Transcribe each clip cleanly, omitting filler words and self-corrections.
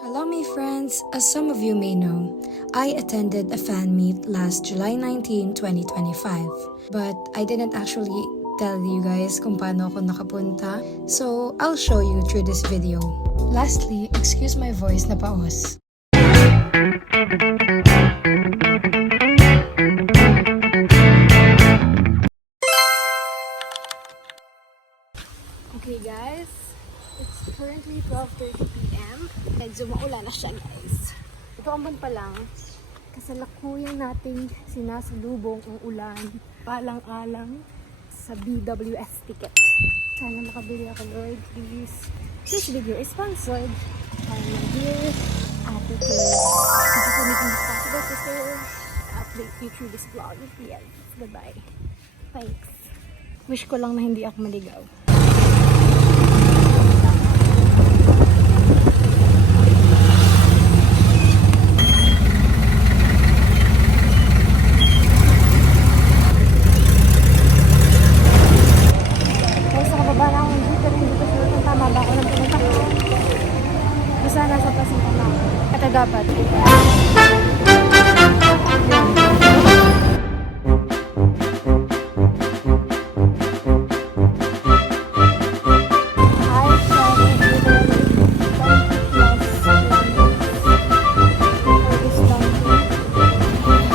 Hello my friends! As some of you may know, I attended a fan meet last July 19, 2025. But I didn't actually tell you guys kung paano ako nakapunta, so I'll show you through this video. Lastly, excuse my voice na paos. Okay guys, it's currently 12:30 p.m. Medyo maulan na siya guys. Ito ambon pa lang. Kasalukuyan nating sinasalubong ang ulan. Palang-alang sa BWS ticket. Sana makabili ako, Lord, please. This video is sponsored by my dear Ate Kay. Thank you for making this possible, sister. Update you through this vlog. Yes, goodbye. Thanks. Wish ko lang na hindi ako maligaw. Basta nasa pasinta na ako. Ito dapat.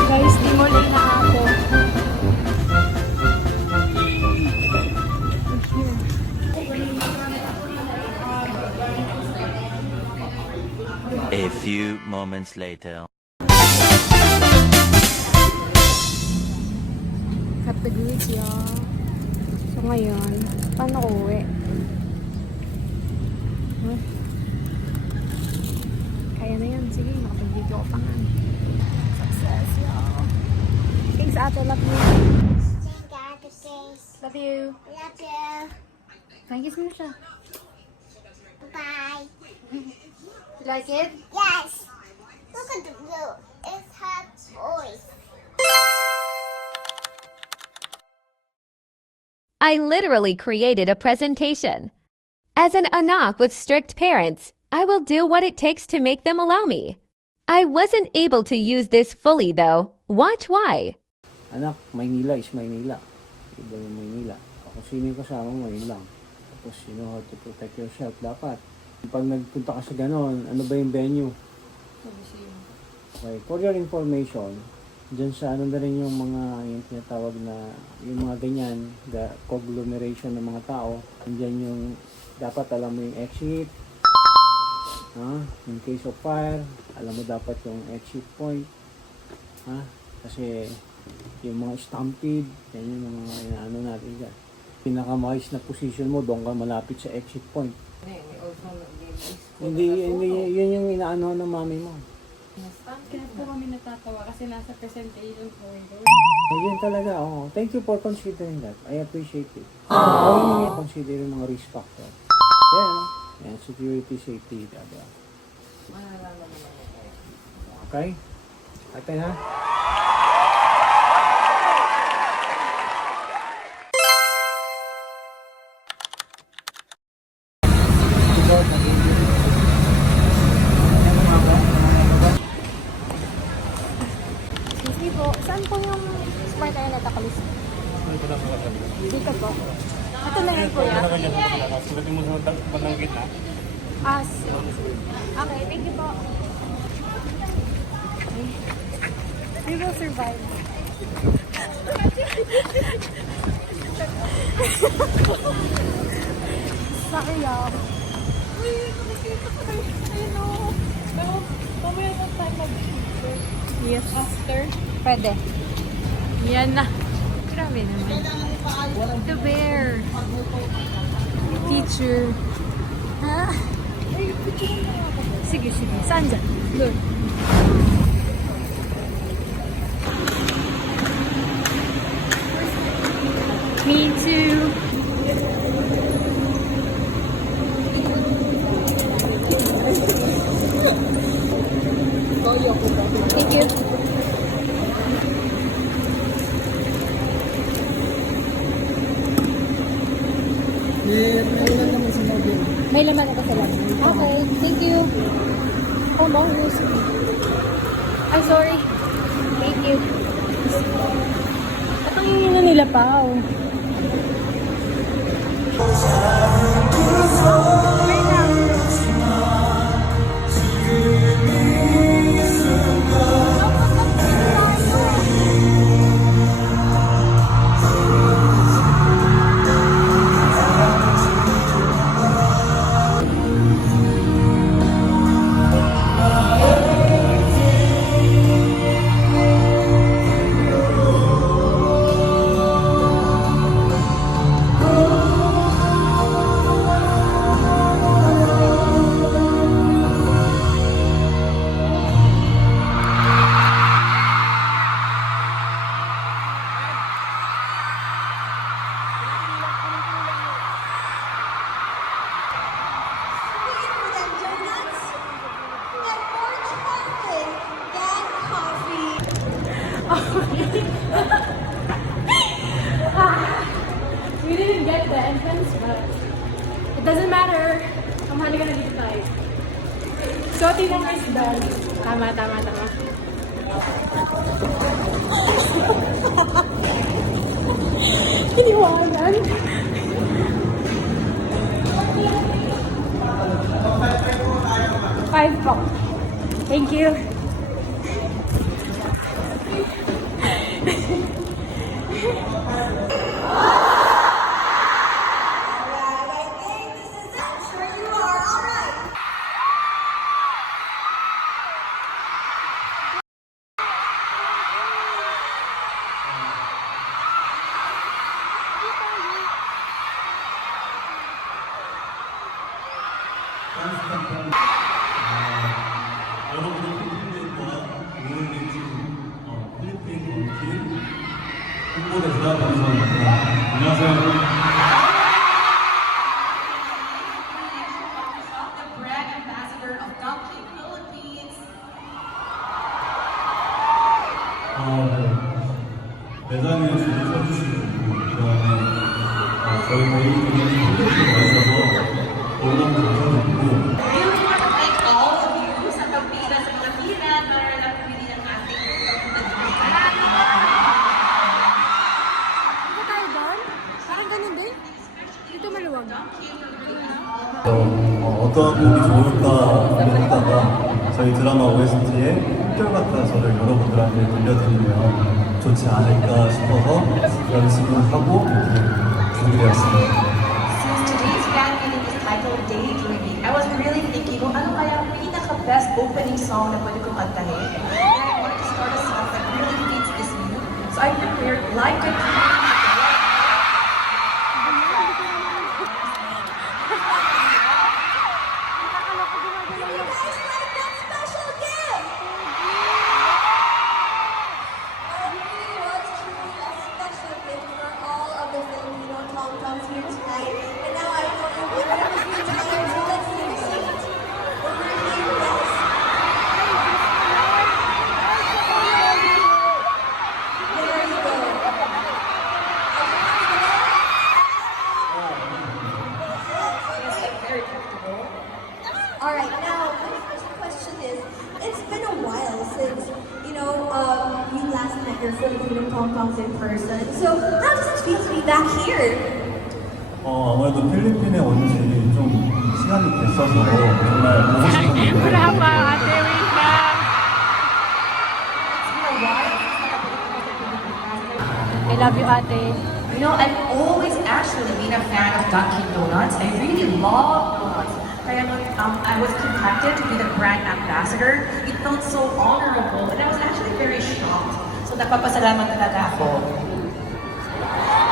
Guys, di mo lang na ako. A few moments later. Cut the goods, y'all. So ngayon, paano ko uwi? Kaya na yan. Sige, makapag-video ko pa nga. Success, y'all. Thanks, ate. Love you. Love you. Love you. Thank you so much. Bye. You like it? Yes. Look at the blue. It has voice. I literally created a presentation. As an anak with strict parents, I will do what it takes to make them allow me. I wasn't able to use this fully though. Watch why. Anak, Maynila is Maynila. Iba yung Maynila. Kung sino yung kasama mo, yun lang. Tapos, you know how to protect yourself. Dapat. Pag nagpunta ka sa ganon, ano ba yung venue? Okay, for your information, dyan sa ano na rin yung mga, yung tinatawag na, yung mga ganyan, the conglomeration ng mga tao, dyan yung, dapat alam mo yung exit, in case of fire, alam mo dapat yung exit point, kasi yung mga stampede, yan yung mga inaano natin dyan. Pinakamahis na position mo, doon ka malapit sa exit point. Hindi, yun yung inaano ng mami mo. Kaya po kami natatawa kasi nasa presentation po yun. Ayun talaga, oh. Thank you for considering that. I appreciate it. Ayun yung consider yung mga risk factor. Yan, security, safety, diba? Okay? Ate ha? Excuse me po, saan po yung Smart Internet Akalis? Dito po. Ito na yun po yan. Sulat mo sa bandang gitna. Okay, thank you po. We will survive. Sorry y'all. Yes. After, Pwede. yan na. Grabe naman. The bear. Teacher. Ha? Sige, sige. Saan dyan? Doon. Me too. Thank you. May laman ako sa laman. Okay, thank you. Cubao Museum. Ay, sorry. Thank you. Ito yung na nila, Pao. Wait lang. We didn't get the entrance, but it doesn't matter. Ang mahalaga na dito tayo. So, tinang is done. Tama. Iniwanan. Five po. Thank you. 여러분의 필리핀과 어울리는 필리핀 원팀 홍보대사 방송입니다. 안녕하세요. The brand ambassador of Dunkin' Philippines. 매장에 줄을 서주시고 그다음에 저희 모임분이 필리핀 와주셔서 너무너무 감사드리고 We would want to thank all of you sa pagpila sa mga pila para napili ng ating Dito tayo doon? Parang ganun din? Dito maluwag. 어떤 곡이 좋을까 고민하다가 저희 드라마 OST에 한결같아서를 여러분들한테 들려드리면 좋지 않을까 싶어서 연습을 하고 이렇게 준비되었습니다. Since today's fan meeting is titled Daydreaming, I was really thinking kung ano kaya ang pinaka-best opening song na pwede kong kantahin. And I wanted to start a song that really fits this mood. So I prepared Like a Dream. Alright, now, my first question is, it's been a while since, you last met your Filipino pom-poms in person. So, how does it feel to be back here? 아무래도 필리핀에 온 지 좀 시간이 됐어서 정말 보고 싶은 노래 I love you, ate. You know, I've always actually been a fan of Dunkin' Donuts. I really love donuts. Kaya when I was contacted to be the brand ambassador, it felt so honorable and I was actually very shocked. So nagpapasalamat talaga ako.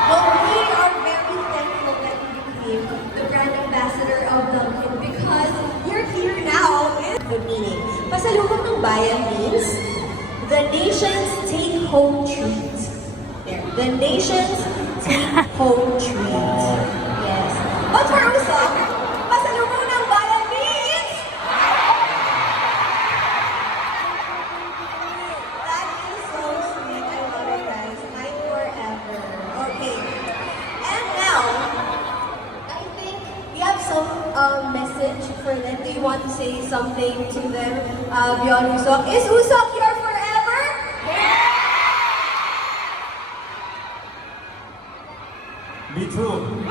Well, we are very thankful that you became the brand ambassador of Dunkin' because you're here now in the meaning. Pasalubong ng bayan means the nation's take-home treat. There. The nation's take-home treat. Yes. But for Usap, pasalubong ng bayan means that is so sweet. I love it, guys. Mine forever. Okay. And now, I think we have some message for them. Do you want to say something to them beyond Usok. Is Usok your forever? Me too.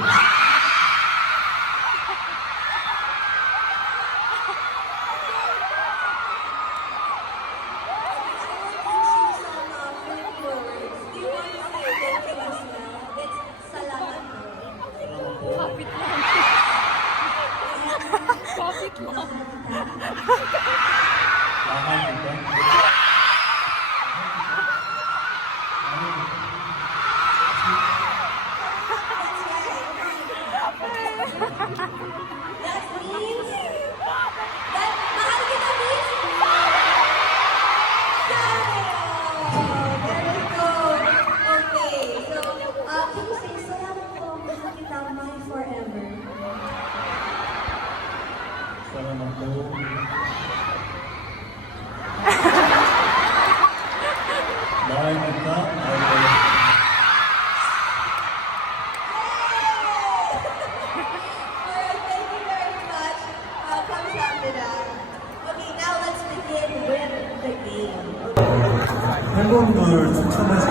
팬분들 추첨해서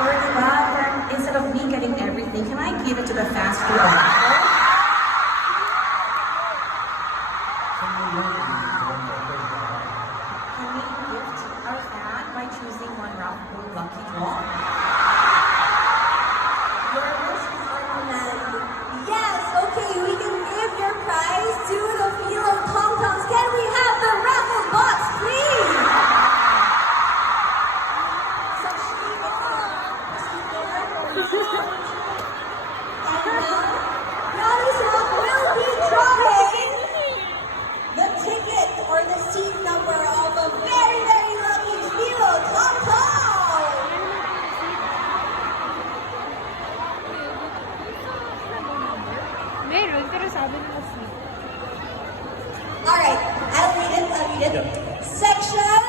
Or instead of me getting everything, can I give it to the fans through a raffle? Can we gift our fan by choosing one raffle lucky draw? Your wishes are commanded. Yes, okay, we can give your prize to the Philo Tom Toms. Can we have the raffle box, please? Will be drawing the ticket or the seat number of a very, very lucky Philo Tom Tom. Meron, pero sabi nila sweet. Alright, I'll read it. Section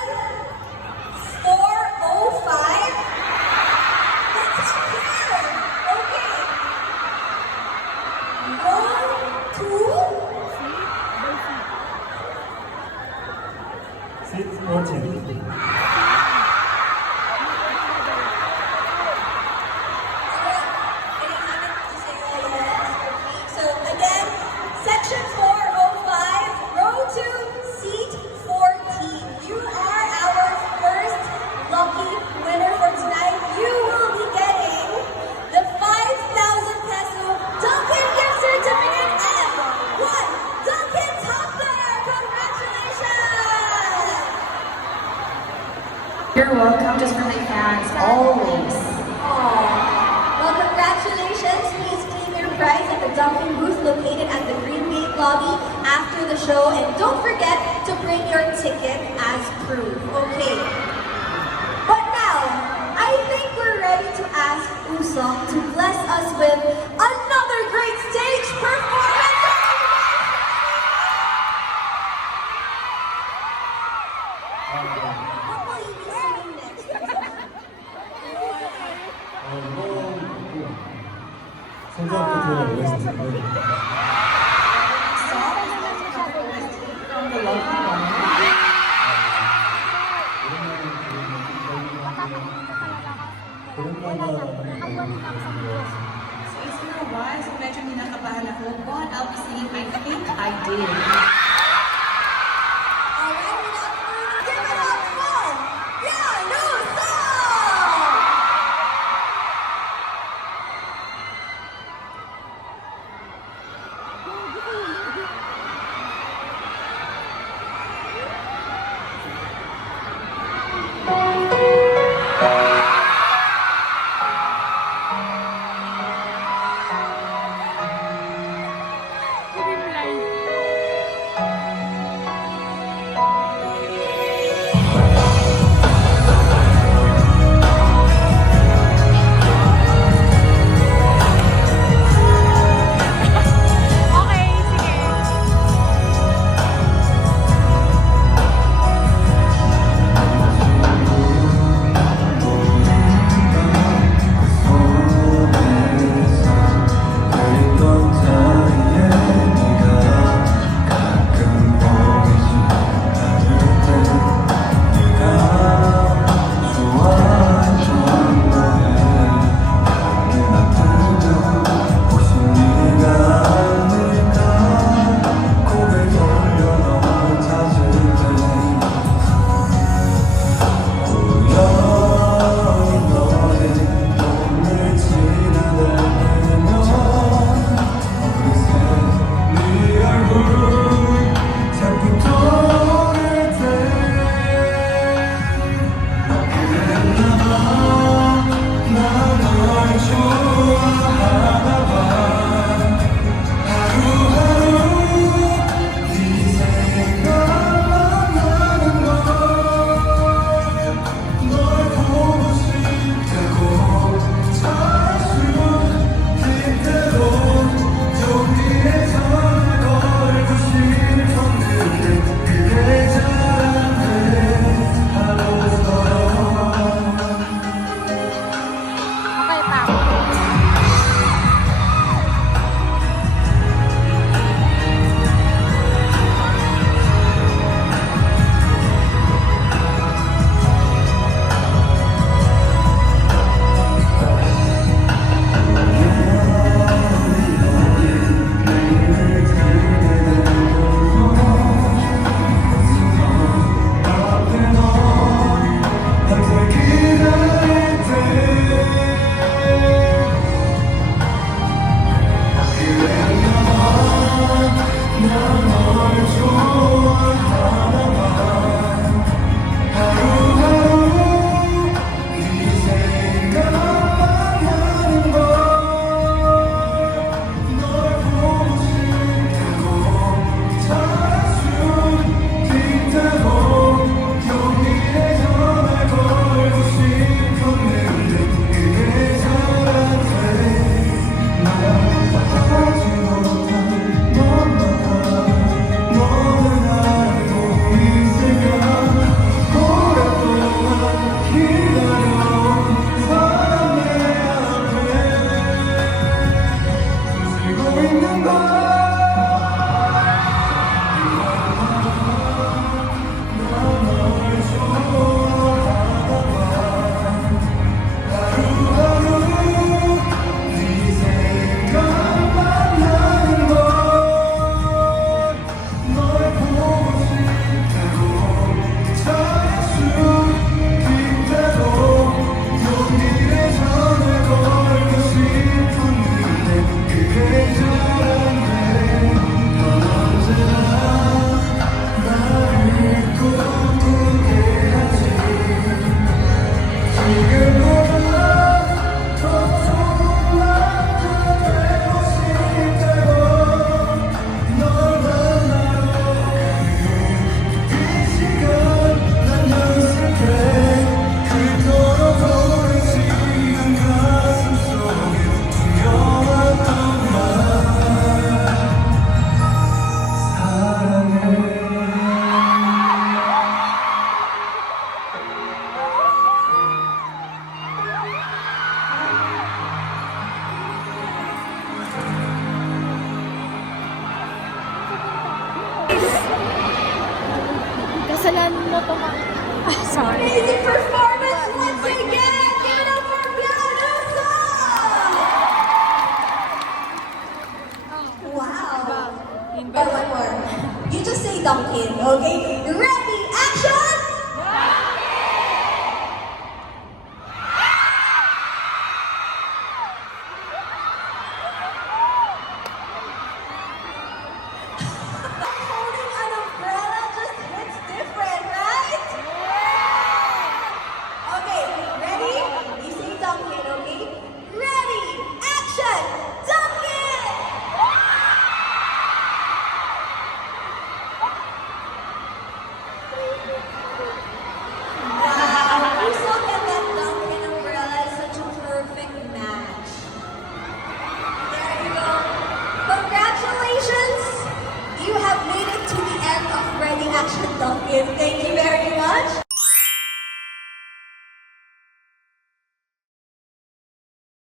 405. That's here. Okay. Row 2. seat 14. So again, section 405, row 2, seat 14. You are our first lucky winner for tonight. You will be getting the 5,000 peso Dunkin' gift certificate and one Dunkin' tumbler. Congratulations! You're welcome, just for my fans, always. Well, congratulations. Please claim your prize at the Dunkin' booth located at the Green Gate lobby after the show. And don't forget to bring your ticket as proof. Okay. But now, I think we're ready to ask Usok to bless us with another great stage performance. What will you be singing next? 생각부터 OST인데 From the lucky one. So it's been a while, so medyo ninakabahan ako. What I'll be singing, I think I did. Alright, without further ado, give it up for Yan Usok! Sorry. Amazing performance once again! Give it up for Bianusa! Wow. One more. You just say Dunkin, okay? Ready, action! Holding an umbrella just hits different, right? Okay, ready? You say Dunkin, okay? Ready, action, Dunkin! Wow, you look at that Dunkin umbrella, it's such a perfect match. There you go. Congratulations! You have made it to the end of Ready Action Dunkin. Thank you